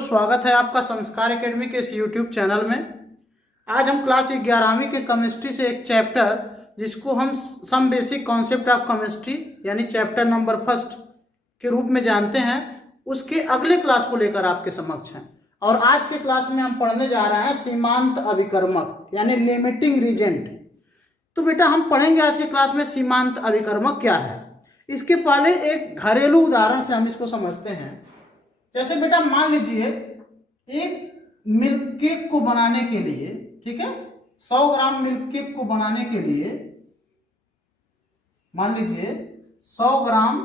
स्वागत है आपका संस्कार एकेडमी के इस यूट्यूब चैनल में। आज हम क्लास 11वीं के केमिस्ट्री से एक चैप्टर जिसको हम some basic concept of chemistry यानी चैप्टर नंबर 1 के रूप में जानते हैं, उसके अगले क्लास को लेकर आपके समक्ष हैं। और आज के क्लास में हम पढ़ने जा रहे हैं सीमांत अभिकर्मक यानी लिमिटिंग रीजेंट। तो बेटा हम पढ़ेंगे आज के क्लास में सीमांत अभिकर्मक क्या है। इसके पहले एक घरेलू उदाहरण से हम इसको समझते हैं। जैसे बेटा मान लीजिए एक मिल्क केक को बनाने के लिए, ठीक है, 100 ग्राम मिल्क केक को बनाने के लिए, मान लीजिए 100 ग्राम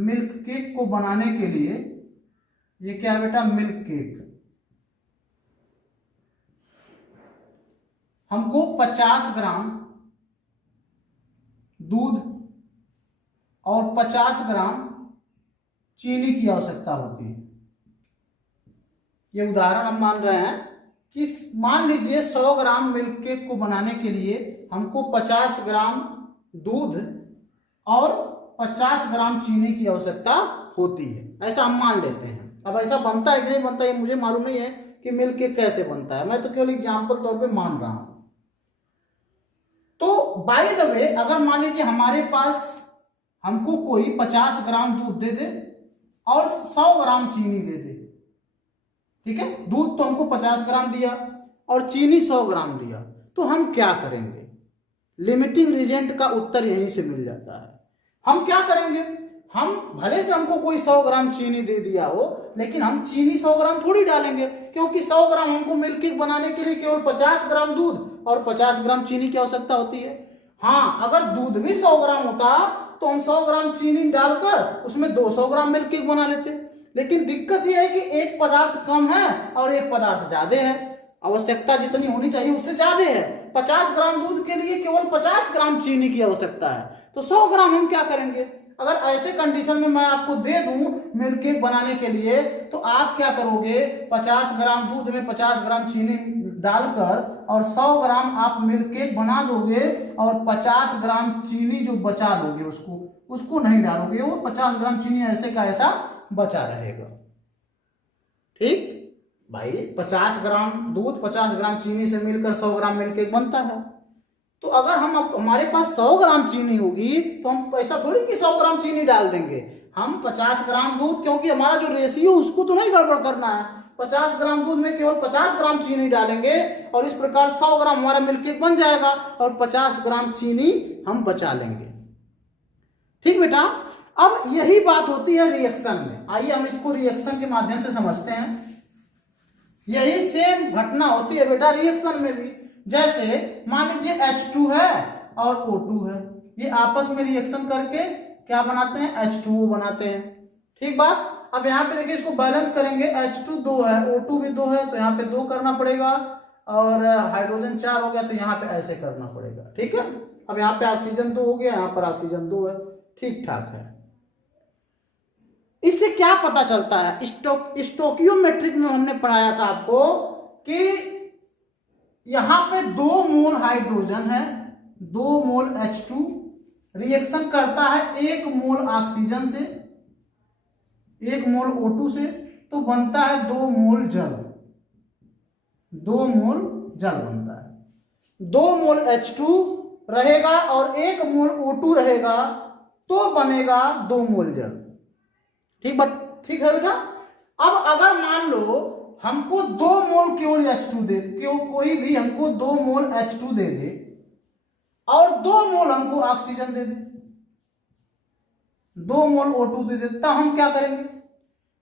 मिल्क केक को बनाने के लिए, ये क्या है बेटा, मिल्क केक, हमको 50 ग्राम दूध और 50 ग्राम चीनी की आवश्यकता होती है। ये उदाहरण हम मान रहे हैं कि मान लीजिए 100 ग्राम मिल्क केक को बनाने के लिए हमको 50 ग्राम दूध और 50 ग्राम चीनी की आवश्यकता होती है, ऐसा हम मान लेते हैं। अब ऐसा बनता है कि नहीं बनता है मुझे मालूम नहीं है कि मिल्क केक कैसे बनता है, मैं तो केवल एग्जाम्पल तौर पे मान रहा हूं। तो बाय द वे अगर मान लीजिए हमारे पास हमको कोई 50 ग्राम दूध दे दे और 100 ग्राम चीनी दे दे, ठीक है, दूध तो हमको 50 ग्राम दिया और चीनी 100 ग्राम दिया, तो हम क्या करेंगे? लिमिटिंग रीजेंट का उत्तर यहीं से मिल जाता है। हम क्या करेंगे, हम भले से हमको कोई 100 ग्राम चीनी दे दिया हो, लेकिन हम चीनी 100 ग्राम थोड़ी डालेंगे, क्योंकि 100 ग्राम हमको मिल्क केक बनाने के लिए केवल 50 ग्राम दूध और 50 ग्राम चीनी की आवश्यकता होती है। हाँ, अगर दूध भी 100 ग्राम होता तो हम 100 ग्राम चीनी डालकर उसमें 200 ग्राम मिल्क केक बना लेते। लेकिन दिक्कत यह है कि एक पदार्थ कम है और एक पदार्थ ज्यादा है, आवश्यकता जितनी होनी चाहिए उससे ज्यादा है। 50 ग्राम दूध के लिए केवल 50 ग्राम चीनी की आवश्यकता है, तो 100 ग्राम हम क्या करेंगे? अगर ऐसे कंडीशन में मैं आपको दे दूं मिल्क केक बनाने के लिए, तो आप क्या करोगे? 50 ग्राम दूध में 50 ग्राम चीनी डालकर और 100 ग्राम आप मिल्क केक बना दोगे और 50 ग्राम चीनी जो बचा लोगे उसको नहीं डालोगे, वो 50 ग्राम चीनी ऐसे का ऐसा बचा रहेगा। ठीक भाई, 50 ग्राम दूध 50 ग्राम चीनी से मिलकर 100 ग्राम मिल्क केक बनता है। तो अगर हमारे पास 100 ग्राम चीनी होगी तो हम ऐसा थोड़ी कि 100 ग्राम चीनी डाल देंगे, हम 50 ग्राम दूध, क्योंकि हमारा जो रेशियो उसको तो नहीं गड़बड़ करना है, 50 ग्राम दूध में केवल 50 ग्राम चीनी डालेंगे और इस प्रकार 100 ग्राम हमारा मिल्क केक बन जाएगा और 50 ग्राम चीनी हम बचा लेंगे। ठीक बेटा, अब यही बात होती है रिएक्शन में। आइए हम इसको रिएक्शन के माध्यम से समझते हैं। यही सेम घटना होती है बेटा रिएक्शन में भी। जैसे मान लीजिए H2 है और O2 है, ये आपस में रिएक्शन करके क्या बनाते हैं? H2O बनाते हैं। ठीक बात। अब यहाँ पे देखिए इसको बैलेंस करेंगे, H2 2 है, O2 भी 2 है, तो यहाँ पे 2 करना पड़ेगा और हाइड्रोजन 4 हो गया, तो यहाँ पे ऐसे करना पड़ेगा। ठीक है, अब यहाँ पे ऑक्सीजन 2 हो गया, यहाँ पर ऑक्सीजन 2 है, ठीक ठाक है। इससे क्या पता चलता है? स्टोकियोमेट्रिक में हमने पढ़ाया था आपको कि यहां पे 2 मोल हाइड्रोजन है, 2 मोल H2 रिएक्शन करता है 1 मोल ऑक्सीजन से, 1 मोल O2 से, तो बनता है 2 मोल जल, 2 मोल जल बनता है। 2 मोल H2 रहेगा और 1 मोल O2 रहेगा, तो बनेगा 2 मोल जल। ठीक है बेटा। अब अगर मान लो हमको 2 मोल केवल H2 दे, कोई भी हमको 2 मोल H2 दे दे और 2 मोल हमको ऑक्सीजन दे दे, 2 मोल O2 दे दे, तब हम क्या करेंगे?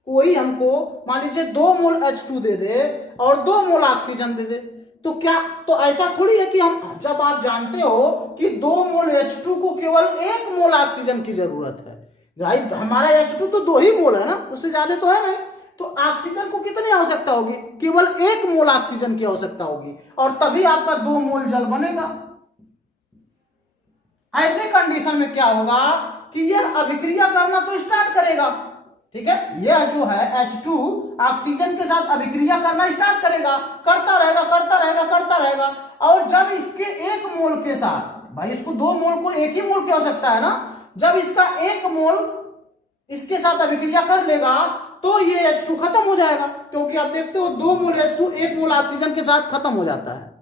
कोई हमको मान लीजिए 2 मोल H2 दे दे और 2 मोल ऑक्सीजन दे दे, तो क्या, तो ऐसा थोड़ी है कि हम, जब आप जानते हो कि 2 मोल H2 को केवल 1 मोल ऑक्सीजन की जरूरत है, राइट, हमारा H2 तो 2 ही मोल है ना, उससे ज्यादा तो है नहीं, तो ऑक्सीजन को कितनी आवश्यकता होगी? केवल 1 मोल ऑक्सीजन की आवश्यकता होगी और तभी आपका 2 मोल जल बनेगा। ऐसे कंडीशन में क्या होगा कि यह अभिक्रिया करना तो स्टार्ट करेगा, ठीक है, यह जो है H2 ऑक्सीजन के साथ अभिक्रिया करना स्टार्ट करेगा, करता रहेगा करता रहेगा करता रहेगा, और जब इसके 1 मोल के साथ, भाई इसको 2 मोल को 1 ही मोल की आवश्यकता है ना, जब इसका 1 मोल इसके साथ अभिक्रिया कर लेगा तो ये H2 खत्म हो जाएगा, क्योंकि आप देखते हो 2 मोल H2 1 मोल ऑक्सीजन के साथ खत्म हो जाता है।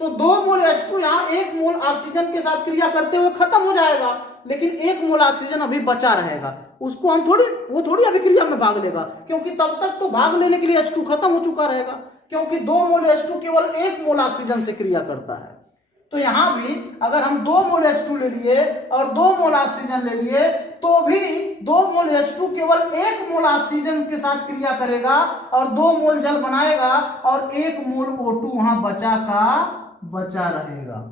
तो 2 मोल H2 यहाँ 1 मोल ऑक्सीजन के साथ क्रिया करते हुए खत्म हो जाएगा, लेकिन 1 मोल ऑक्सीजन अभी बचा रहेगा, उसको हम वो थोड़ी अभिक्रिया में भाग लेगा, क्योंकि तब तक तो भाग लेने के लिए H2 खत्म हो चुका रहेगा, क्योंकि 2 मोल H2 केवल 1 मोल ऑक्सीजन से क्रिया करता है। तो यहां भी अगर हम 2 मोल H2 ले लिए और 2 मोल ऑक्सीजन ले लिए, तो भी 2 मोल H2 केवल 1 मोल ऑक्सीजन के साथ क्रिया करेगा और 2 मोल जल बनाएगा और 1 मोल O2 वहां बचा का बचा रहेगा,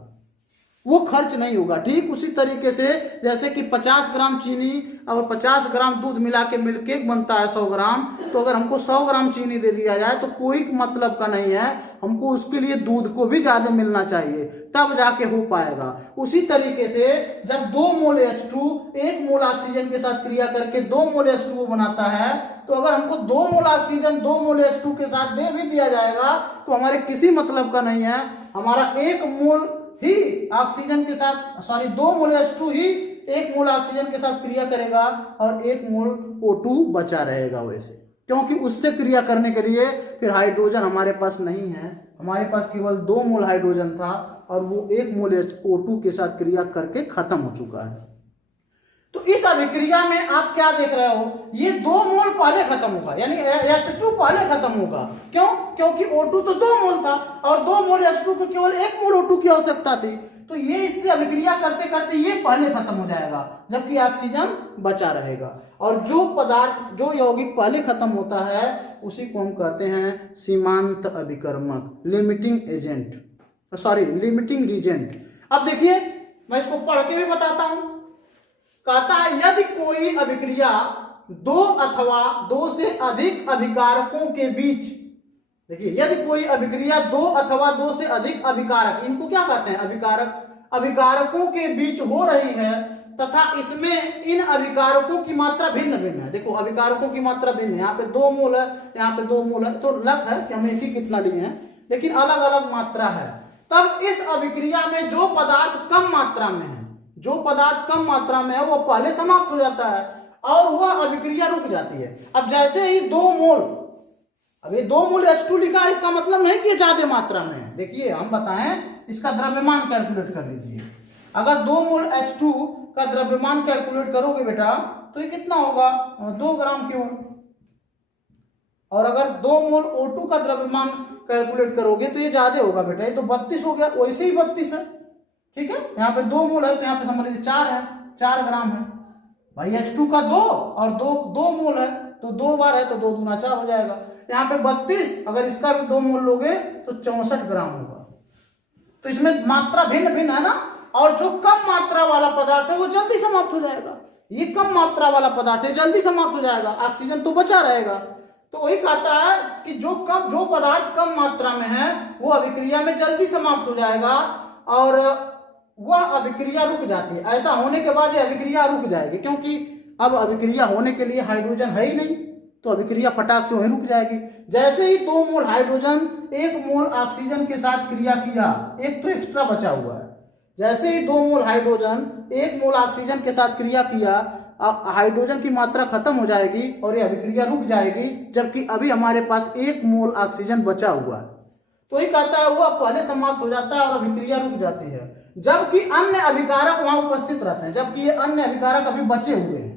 वो खर्च नहीं होगा। ठीक उसी तरीके से जैसे कि 50 ग्राम चीनी और 50 ग्राम दूध मिला के मिल्क केक बनता है 100 ग्राम, तो अगर हमको 100 ग्राम चीनी दे दिया जाए तो कोई मतलब का नहीं है, हमको उसके लिए दूध को भी ज्यादा मिलना चाहिए, तब जाके हो पाएगा। उसी तरीके से जब 2 मोल H2 1 मोल ऑक्सीजन के साथ क्रिया करके 2 मोल H2 बनाता है, तो अगर हमको 2 मोल ऑक्सीजन 2 मोल H2 के साथ दे भी दिया जाएगा तो हमारे किसी मतलब का नहीं है, हमारा 1 मोल ही ऑक्सीजन के साथ 2 मोल H2 ही 1 मोल ऑक्सीजन के साथ क्रिया करेगा और 1 मोल O2 बचा रहेगा वैसे, क्योंकि उससे क्रिया करने के लिए फिर हाइड्रोजन हमारे पास नहीं है, हमारे पास केवल 2 मोल हाइड्रोजन था और वो 1 मोल O2 के साथ क्रिया करके खत्म हो चुका है। तो इस अभिक्रिया में आप क्या देख रहे हो, ये 2 मोल पहले खत्म होगा, यानी H2 पहले खत्म होगा। क्यों? क्योंकि O2 तो 2 मोल था और 2 मोल H2 को केवल 1 मोल O2 की आवश्यकता थी, तो ये इससे अभिक्रिया करते करते ये पहले खत्म हो जाएगा, जबकि ऑक्सीजन बचा रहेगा। और जो पदार्थ जो यौगिक पहले खत्म होता है उसी को हम कहते हैं सीमांत अभिकर्मक, लिमिटिंग एजेंट, लिमिटिंग रीजेंट। अब देखिए मैं इसको पढ़ के भी बताता हूं। कहता है यदि कोई अभिक्रिया 2 अथवा 2 से अधिक अभिकारकों के बीच, देखिए यदि कोई अभिक्रिया 2 अथवा 2 से अधिक अभिकारक, इनको क्या कहते हैं अभिकारक, अभिकारकों के बीच हो रही है तथा इसमें इन अभिकारकों की मात्रा भिन्न भिन्न है। देखो अभिकारकों की मात्रा भिन्न है, यहाँ पे 2 मोल है, यहाँ पे 2 मोल है, तो लग है कि हम एक ही कितना लिए हैं, लेकिन अलग अलग मात्रा है। तब इस अभिक्रिया में जो पदार्थ कम मात्रा में है, जो पदार्थ कम मात्रा में है वो पहले समाप्त हो जाता है और वह अभिक्रिया रुक जाती है। अब जैसे ही 2 मोल, अब ये 2 मोल H2 लिखा है, इसका मतलब नहीं कि ये ज्यादा मात्रा में है। देखिए हम बताएं, इसका द्रव्यमान कैलकुलेट कर लीजिए। अगर 2 मोल H2 का द्रव्यमान कैलकुलेट करोगे बेटा तो ये कितना होगा, 2 ग्राम केवल। और अगर 2 मोल O2 का द्रव्यमान कैलकुलेट करोगे तो ये ज्यादा होगा बेटा, ये तो 32 हो गया, वैसे ही 32 है। ठीक है, यहाँ पे 2 मोल है तो यहाँ पे समझ लीजिए 4 है, 4 ग्राम है भाई। H2 का 2 और 2 मोल है तो 2 बार है तो 2 दूना 4 हो जाएगा। यहाँ पे 32, अगर इसका भी 2 मोल लोगे तो 64 ग्राम होगा। तो इसमें मात्रा भिन्न भिन्न है ना, और जो कम मात्रा वाला पदार्थ है वो जल्दी समाप्त हो जाएगा। ये कम मात्रा वाला पदार्थ है, जल्दी समाप्त हो जाएगा, ऑक्सीजन तो बचा रहेगा। तो वही कहता है कि जो पदार्थ कम मात्रा में है वो अभिक्रिया में जल्दी समाप्त हो जाएगा और वह अभिक्रिया रुक जाती है। ऐसा होने के बाद ये अभिक्रिया रुक जाएगी, क्योंकि अब अभिक्रिया होने के लिए हाइड्रोजन है ही नहीं, तो अभिक्रिया फटाक से वहीं रुक जाएगी। जैसे ही 2 मोल हाइड्रोजन 1 मोल ऑक्सीजन के साथ क्रिया किया, एक तो एक्स्ट्रा बचा हुआ है, जैसे ही 2 मोल हाइड्रोजन 1 मोल ऑक्सीजन के साथ क्रिया किया, हाइड्रोजन की मात्रा खत्म हो जाएगी और ये अभिक्रिया रुक जाएगी, जबकि अभी हमारे पास 1 मोल ऑक्सीजन बचा हुआ है। तो ये कहता है वह पहले समाप्त हो जाता है और अभिक्रिया रुक जाती है, जबकि अन्य अभिकारक वहां उपस्थित रहते हैं, जबकि ये अन्य अभिकारक अभी बचे हुए हैं।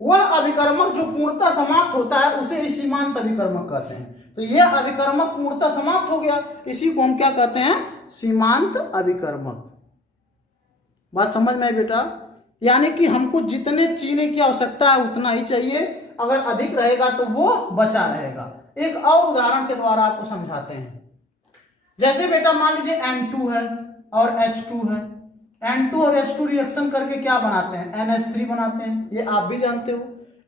वह अभिकर्मक जो पूर्णतः समाप्त होता है उसे ही सीमांत अभिकर्मक कहते हैं। तो यह अभिकर्मक पूर्णतः समाप्त हो गया, इसी को हम क्या कहते हैं, सीमांत अभिकर्मक। बात समझ में आई बेटा? यानी कि हमको जितने चीनी की आवश्यकता है उतना ही चाहिए, अगर अधिक रहेगा तो वो बचा रहेगा। एक और उदाहरण के द्वारा आपको समझाते हैं। जैसे बेटा मान लीजिए N2 है और H2 है, N2 और H2 रिएक्शन करके क्या बनाते हैं, NH3 बनाते हैं, ये आप भी जानते हो।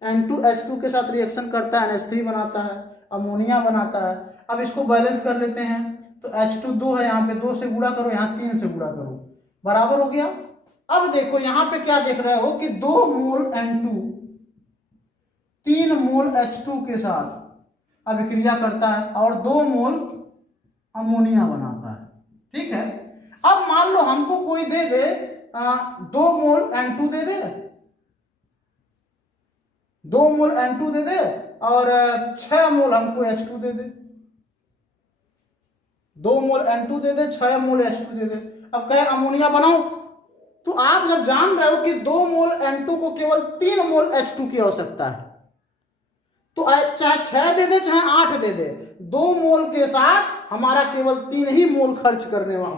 N2 H2 के साथ रिएक्शन करता है, NH3 बनाता है, अमोनिया बनाता है। अब इसको बैलेंस कर लेते हैं, तो H2 2 है, यहाँ पे 2 से गुणा करो, यहाँ 3 से गुणा करो, बराबर हो गया। अब देखो यहाँ पे क्या देख रहे हो कि 2 मोल N2 3 मोल H2 के साथ अभिक्रिया करता है और 2 मोल अमोनिया बनाता है। ठीक है, अब मान लो हमको कोई दे दे 2 मोल N2 दे दे, 2 मोल N2 दे दे और 6 मोल हमको H2 दे दे। 2 मोल N2 दे दे, 6 मोल H2 दे दे। अब कहे अमोनिया बनाओ, तो आप जब जान रहे हो कि 2 मोल N2 को केवल 3 मोल H2 की आवश्यकता है, तो चाहे 6 दे दे चाहे 8 दे दे, 2 मोल के साथ हमारा केवल 3 ही मोल खर्च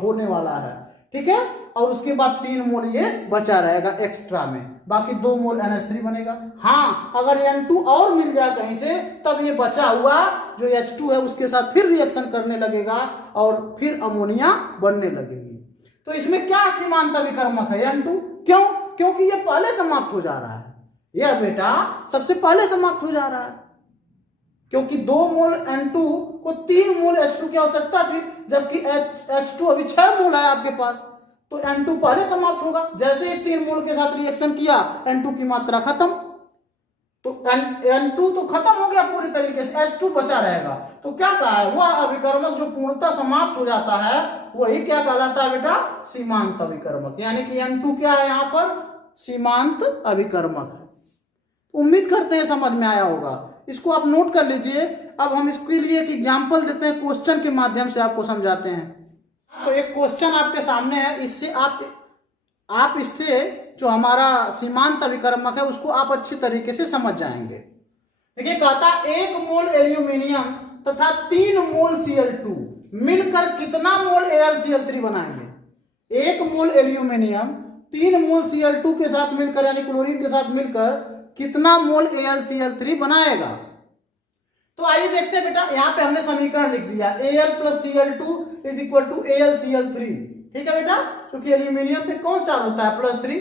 होने वाला है, ठीक है। और उसके बाद 3 मोल ये बचा रहेगा एक्स्ट्रा में, बाकी 2 मोल NH3 बनेगा। हाँ, अगर N2 और मिल जाए कहीं से, तब ये बचा हुआ जो H2 है उसके साथ फिर रिएक्शन करने लगेगा और फिर अमोनिया बनने लगेगी। तो इसमें क्या सीमांत अभिकर्मक है N2? क्यों? क्योंकि ये पहले समाप्त हो जा रहा है, यह बेटा सबसे पहले समाप्त हो जा रहा है, क्योंकि 2 मोल N2 को 3 मोल H2 की आवश्यकता थी, जबकि H2 अभी 6 मोल है आपके पास, तो N2 पहले समाप्त होगा। जैसे ही 3 मोल के साथ रिएक्शन किया, N2 की मात्रा खत्म, तो N2 तो खत्म हो गया पूरी तरीके से, H2 बचा रहेगा। तो क्या कहा है, वह अभिकर्मक जो पूर्णतः समाप्त हो जाता है वही क्या कहलाता है बेटा, सीमांत अभिकर्मक। यानी कि N2 क्या है यहाँ पर, सीमांत अभिकर्मक है। उम्मीद करते हैं समझ में आया होगा, इसको आप नोट कर लीजिए। अब हम इसके लिए एक एग्जाम्पल देते हैं, क्वेश्चन के माध्यम से आपको समझाते हैं। तो एक क्वेश्चन आपके सामने है, इससे आप इससे जो हमारा सीमांत अभिकर्मक है उसको आप अच्छी तरीके से समझ जाएंगे। देखिए, कहता 1 मोल एल्यूमिनियम तथा 3 मोल Cl2 मिलकर कितना मोल AlCl3 बनाएंगे। 1 मोल एल्यूमिनियम 3 मोल Cl2 के साथ मिलकर, यानी क्लोरीन के साथ मिलकर कितना मोल AlCl3 बनाएगा। तो आइए देखते हैं बेटा, यहाँ पे हमने समीकरण लिख दिया, Al + Cl2 = AlCl3, ठीक है बेटा, क्योंकि एल्यूमिनियम में कौन सा होता है, +3,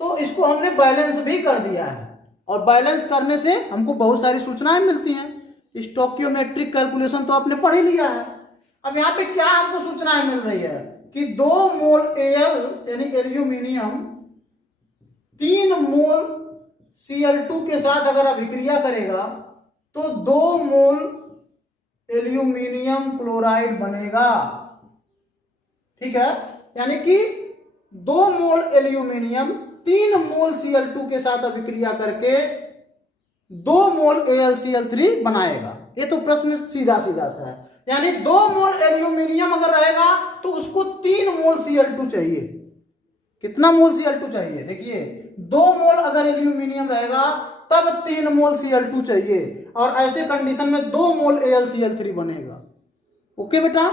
तो इसको हमने बैलेंस भी कर दिया है। और बैलेंस करने से हमको बहुत सारी सूचनाएं मिलती हैं। स्टोकियोमेट्रिक कैलकुलेशन तो आपने पढ़ ही लिया है। अब यहाँ पे क्या हमको सूचनाएं मिल रही है कि 2 मोल Al यानी एल्यूमिनियम 3 मोल Cl2 के साथ अगर अभिक्रिया करेगा तो 2 मोल एल्यूमिनियम क्लोराइड बनेगा, ठीक है। यानी कि 2 मोल एल्यूमिनियम 3 मोल Cl2 के साथ अभिक्रिया करके 2 मोल AlCl3 बनाएगा। ये तो प्रश्न सीधा सीधा सा है, यानी 2 मोल एल्यूमिनियम अगर रहेगा तो उसको 3 मोल Cl2 चाहिए। कितना मोल Cl2 चाहिए, देखिए 2 मोल अगर एल्यूमिनियम रहेगा तब 3 मोल Cl2 चाहिए, और ऐसे कंडीशन में 2 मोल AlCl3 बनेगा। ओके बेटा,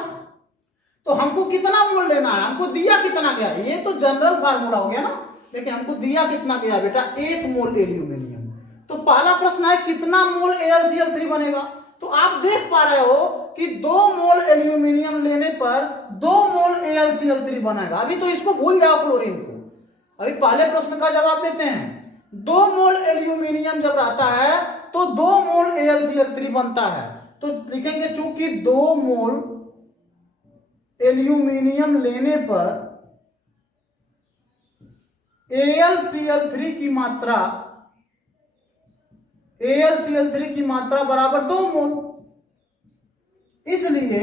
तो हमको कितना मोल लेना है, हमको दिया कितना गया, ये तो जनरल फार्मूला हो गया ना, लेकिन हमको दिया कितना गया बेटा, 1 मोल एल्यूमिनियम। तो पहला प्रश्न है कितना मोल AlCl3 बनेगा। तो आप देख पा रहे हो कि 2 मोल एल्यूमिनियम लेने पर 2 मोल AlCl3 बनेगा। अभी तो इसको भूल जाओ क्लोरीन को, अभी पहले प्रश्न का जवाब देते हैं। 2 मोल एल्यूमिनियम जब रहता है तो 2 मोल AlCl3 बनता है, तो लिखेंगे चूंकि 2 मोल एल्यूमिनियम लेने पर AlCl3 की मात्रा बराबर 2 मोल, इसलिए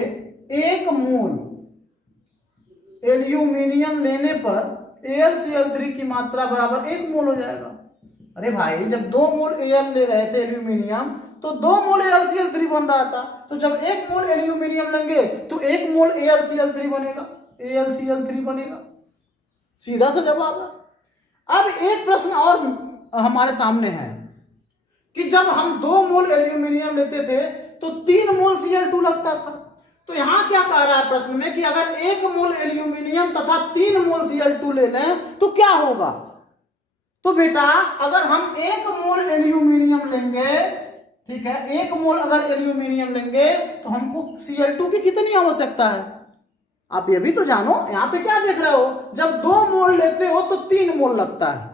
1 मोल एल्यूमिनियम लेने पर AlCl3 की मात्रा बराबर 1 मोल हो जाएगा। अरे भाई, जब 2 मोल Al ले रहे थे एल्यूमिनियम तो 2 मोल AlCl3 बन रहा था, तो जब 1 मोल एल्यूमिनियम लेंगे तो 1 मोल AlCl3 बनेगा, AlCl3 बनेगा, सीधा सा जवाब है। अब एक प्रश्न और हमारे सामने है कि जब हम 2 मोल एल्यूमिनियम लेते थे तो 3 मोल Cl2 लगता था। तो यहां क्या कह रहा है प्रश्न में कि अगर 1 मोल एल्यूमिनियम तथा 3 मोल Cl2 ले लें तो क्या होगा। तो बेटा, अगर हम 1 मोल एल्यूमिनियम लेंगे, ठीक है, 1 मोल अगर एल्यूमिनियम लेंगे तो हमको Cl2 की कितनी आवश्यकता है, आप ये भी तो जानो। यहां पे क्या देख रहे हो, जब 2 मोल लेते हो तो 3 मोल लगता है,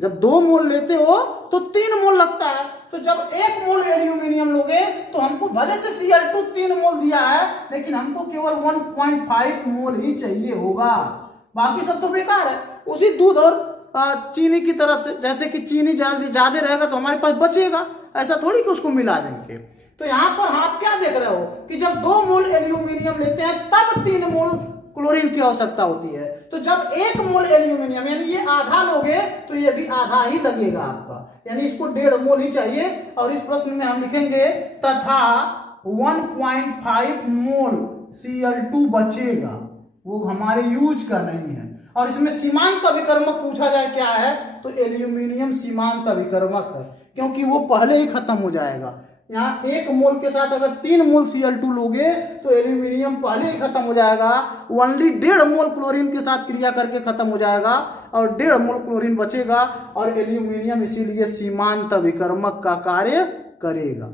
जब 2 मोल लेते हो तो 3 मोल लगता है। तो जब 1 मोल एल्यूमिनियम लोगे तो हमको भले से Cl2 3 मोल दिया है, लेकिन हमको केवल 1.5 मोल ही चाहिए होगा, बाकी सब तो बेकार है। उसी दूध और चीनी की तरफ से, जैसे कि चीनी ज्यादा रहेगा तो हमारे पास बचेगा, ऐसा थोड़ी कि उसको मिला देंगे। तो यहाँ पर आप क्या देख रहे हो कि जब 2 मोल एल्यूमिनियम लेते हैं तब 3 मोल क्लोरीन की आवश्यकता होती है। तो जब 1 मोल एल्यूमिनियम, यानी ये आधा लोगे तो ये भी आधा ही लगेगा आपका, यानी इसको 1.5 मोल ही चाहिए। और इस प्रश्न में हम लिखेंगे तथा 1.5 मोल Cl2 बचेगा, वो हमारे यूज का नहीं है। और इसमें सीमांत अभिकर्मक पूछा जाए क्या है, तो एल्यूमिनियम सीमांत अभिकर्मक है, क्योंकि वो पहले ही खत्म हो जाएगा। यहाँ 1 मोल के साथ अगर 3 मोल Cl2 लोगे तो एल्यूमिनियम पहले ही खत्म हो जाएगा, ओनली 1.5 मोल क्लोरीन के साथ क्रिया करके खत्म हो जाएगा और 1.5 मोल क्लोरीन बचेगा, और एल्यूमिनियम इसीलिए सीमांत अभिकर्मक का कार्य करेगा।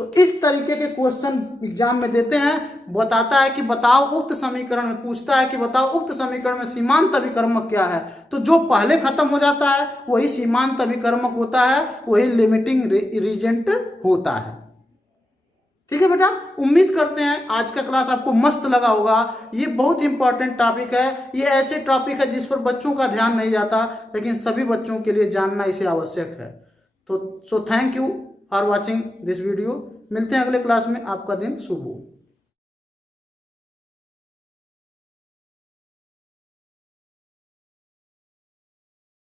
तो इस तरीके के क्वेश्चन एग्जाम में देते हैं, बताता है कि बताओ उक्त समीकरण में, पूछता है कि बताओ उक्त समीकरण में सीमांत अभिकर्मक क्या है, तो जो पहले खत्म हो जाता है वही सीमांत अभिकर्मक होता है, वही लिमिटिंग रीजेंट होता है। ठीक है बेटा, उम्मीद करते हैं आज का क्लास आपको मस्त लगा होगा। ये बहुत इंपॉर्टेंट टॉपिक है, ये ऐसे टॉपिक है जिस पर बच्चों का ध्यान नहीं जाता, लेकिन सभी बच्चों के लिए जानना इसे आवश्यक है। तो thank you for watching this video. मिलते हैं अगले क्लास में, आपका दिन शुभ हो।